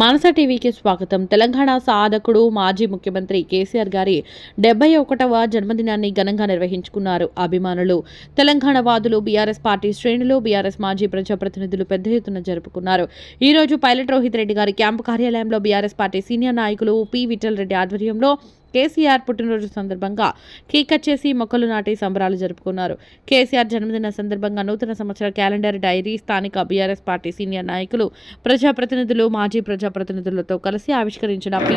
మానస టీవీకి స్వాగతం. తెలంగాణ సాధకుడు మాజీ ముఖ్యమంత్రి కేసీఆర్ గారి డెబ్బై ఒకటవ జన్మదినాన్ని ఘనంగా నిర్వహించుకున్నారు. అభిమానులు తెలంగాణ వాదులు బీఆర్ఎస్ పార్టీ శ్రేణులు బీఆర్ఎస్ మాజీ ప్రజాప్రతినిధులు పెద్ద ఎత్తున జరుపుకున్నారు. ఈ రోజు పైలట్ రోహిత్ రెడ్డి గారి క్యాంపు కార్యాలయంలో బీఆర్ఎస్ పార్టీ సీనియర్ నాయకులు పి. విఠల్ రెడ్డి ఆధ్వర్యంలో కేసీఆర్ పుట్టినరోజు సందర్భంగా కేక్ కట్ చేసి మొక్కలు నాటి సంబరాలు జరుపుకున్నారు. కేసీఆర్ జన్మదిన సందర్భంగా నూతన సంవత్సర క్యాలెండర్ డైరీ స్థానిక బీఆర్ఎస్ పార్టీ సీనియర్ నాయకులు ప్రజాప్రతినిధులు మాజీ ప్రజాప్రతినిధులతో కలిసి ఆవిష్కరించిన పి.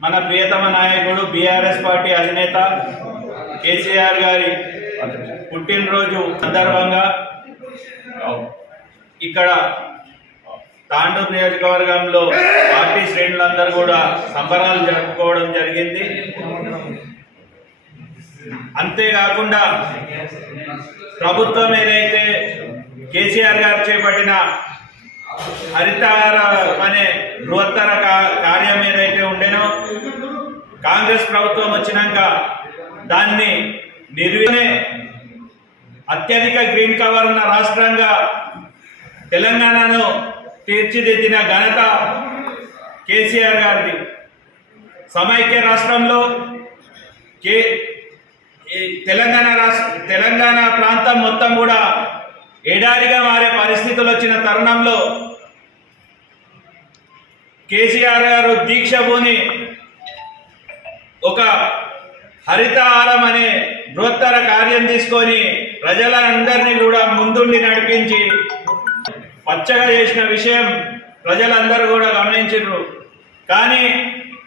మన ప్రియతమ నాయకుడు బీఆర్ఎస్ పార్టీ అధినేత కేసీఆర్ గారి పుట్టినరోజు సందర్భంగా ఇక్కడ తాండూరు నియోజకవర్గంలో పార్టీ శ్రేణులందరూ కూడా సంబరాలు జరుపుకోవడం జరిగింది. అంతేకాకుండా ప్రభుత్వం ఏదైతే కేసీఆర్ గారు చేపట్టిన హరితార అనే బృహత్తర కార్యం ఏదైతే ఉండేనో కాంగ్రెస్ ప్రభుత్వం వచ్చినాక దాన్ని నిర్వహణే అత్యధిక గ్రీన్ కవర్ ఉన్న రాష్ట్రంగా తెలంగాణను తీర్చిదిద్దిన ఘనత కేసీఆర్ గారిది. సమైక్య రాష్ట్రంలో కే తెలంగాణ రాష్ట్ర తెలంగాణ ప్రాంతం మొత్తం కూడా ఎడారిగా మారే పరిస్థితులు వచ్చిన తరుణంలో కేసీఆర్ గారు దీక్ష భూని ఒక హరితహారం అనే బృహత్తర కార్యం తీసుకొని ప్రజలందరినీ కూడా ముందుండి నడిపించి పచ్చగా చేసిన విషయం ప్రజలందరూ కూడా గమనించారు కానీ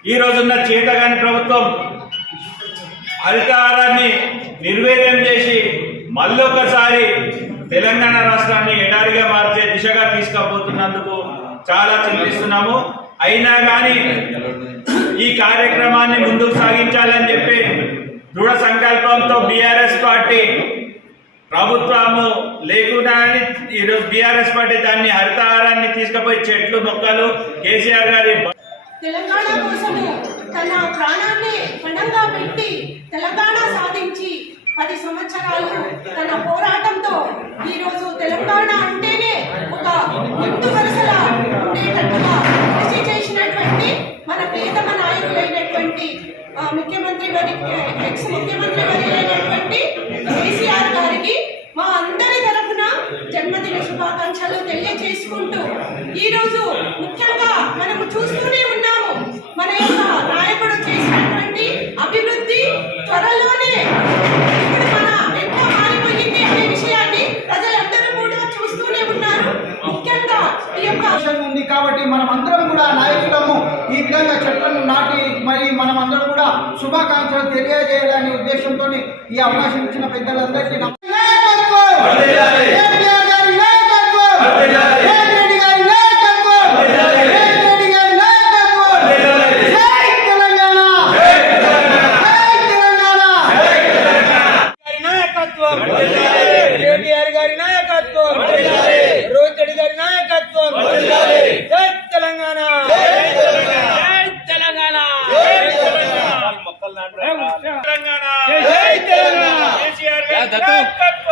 ఈ రోజున్న చేతగాని ప్రభుత్వం హరితహారాన్ని నిర్వీర్యం చేసి మళ్ళొకసారి తెలంగాణ రాష్ట్రాన్ని ఎడారిగా మార్చే దిశగా తీసుకుపోతున్నందుకు చాలా చింతిస్తున్నాము. అయినా కానీ ఈ కార్యక్రమాన్ని ముందుకు సాగించాలని చెప్పి దృఢ సంకల్పంతో బీఆర్ఎస్ పార్టీ ప్రభుత్వము లేకుండా ఈరోజు బీఆర్ఎస్ పార్టీ దాన్ని హరితహారాన్ని తీసుకుపోయి చెట్లు మొక్కలు కేసీఆర్ గారి తెలంగాణ కోసము తన ప్రాణాన్ని పణంగా పెట్టి తెలంగాణ పది సంవత్సరాలు తన పోరాటంతో ఈ రోజు తెలంగాణ అంటేనే ఒక ముందు వరుసలా ఉండేటట్టుగా కృషి చేసినటువంటి మన ప్రియతమ నాయకులైనటువంటి ముఖ్యమంత్రి వారి ఎక్స్ ముఖ్యమంత్రి వరి కేసీఆర్ గారికి మా అందరి తరఫున జన్మదిన శుభాకాంక్షలు తెలియజేసుకుంటూ ఈరోజు ముఖ్యంగా మనము చూస్తూనే ఉన్నాము. మన యొక్క నాయకుడు మనం అందరం కూడా నాయకులము ఈ విధంగా చెట్లను నాటి మరి మనం అందరం కూడా శుభాకాంక్షలు తెలియజేయాలనే ఉద్దేశంతో ఈ అవకాశం ఇచ్చిన పెద్దలందరికీ నా- నాయకత్వం! కేటీఆర్ గారి నాయకత్వం! రేవంత్ రెడ్డి గారి నాయకత్వం! రేవంత్ రెడ్డి గారి నాయకత్వం! జై తెలంగాణ! జై తెలంగాణ! తెలంగాణ జై